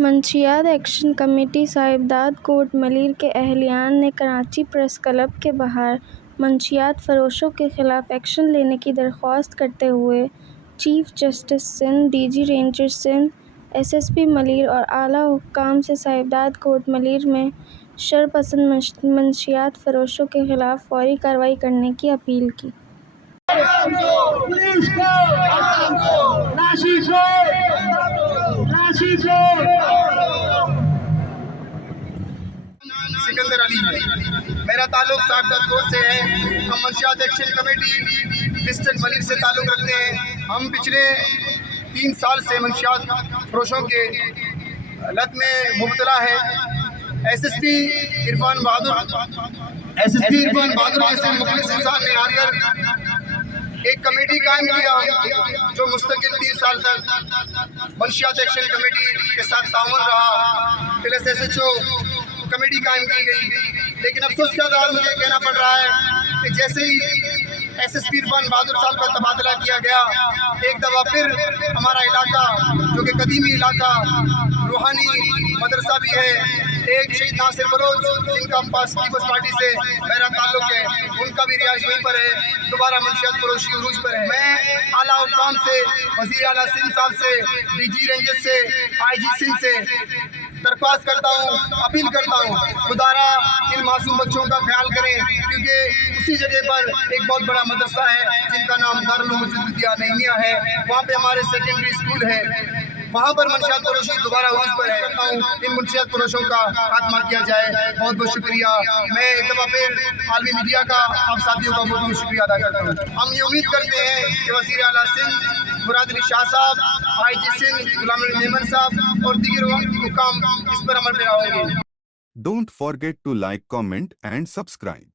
منشیات action committee صاحبزاد کوٹ ملیر کے اہلیان نے کراچی پریس کلب کے باہر منشیات فروشوں کے خلاف ایکشن لینے کی درخواست کرتے ہوئے chief justice Sindh, D G Rangers Sindh, S S P Malir اور اعلیٰ حکام سے صاحبزاد کوٹ ملیر میں شرپسند منشیات فروشوں کے خلاف فوری کارروائی کرنے کی اپیل کی۔ سکندر علی ہے، میرا تعلق صاحبزاد کوٹ سے ہے۔ ہم منشیات ایکشن کمیٹی ڈسٹرکٹ ملیر سے تعلق رکھتے ہیں۔ ہم پچھلے 3 سال سے منشیات فروشوں کے لت میں مبتلا ہے۔ ایس ایس پی عرفان بہادر جیسے مخلص انسان نے آ کر ایک کمیٹی قائم کیا جو مستقل 3 سال تک منشیات ایکشن کمیٹی کے ساتھ تعاون رہا۔ پھر ایس ایچ او کمیٹی قائم کی گئی، لیکن افسوس کا اظہار مجھے کہنا پڑ رہا ہے کہ جیسے ہی ایس ایس پی عرفان بہادر صاحب کا تبادلہ کیا گیا، ایک دفعہ پھر ہمارا علاقہ جو کہ قدیمی علاقہ روحانی مدرسہ بھی ہے، ایک شہید ناصر بلوچ جن کا پاس پیپلز پارٹی سے میرا تعلق ہے، ان کا بھی رہائش وہیں پر ہے، دوبارہ منشیات فروشی عروج پر ہے۔ میں اعلیٰ حکام سے، وزیر اعلیٰ سندھ صاحب سے، ڈی جی رینجرز سے، آئی جی سندھ سے درخواست کرتا ہوں، اپیل کرتا ہوں، خدارا ان معصوم بچوں کا خیال کریں، کیونکہ اسی جگہ پر ایک بہت بڑا مدرسہ ہے جن کا نام دارالعلوم مجددیہ نعیمیہ ہے، وہاں پہ ہمارے سیکنڈری اسکول ہے، وہاں پر منشیات فروشی دوبارہ عروج پر ہے۔ کرتا ہوں ان منشیات فروشوں کا خاتمہ کیا جائے۔ بہت بہت شکریہ۔ میں ایک دفعہ پھر عالمی میڈیا کا، آپ ساتھیوں کا بہت بہت شکریہ ادا کرتا ہوں۔ ہم یہ امید کرتے ہیں کہ وزیر اعلیٰ سندھ مراد علی شاہ صاحب، آئی جی سندھ غلام نبی میمن صاحب اور دیگر حکام اس پر عمل پیرا ہوں گے۔ Don't forget to like, comment and subscribe.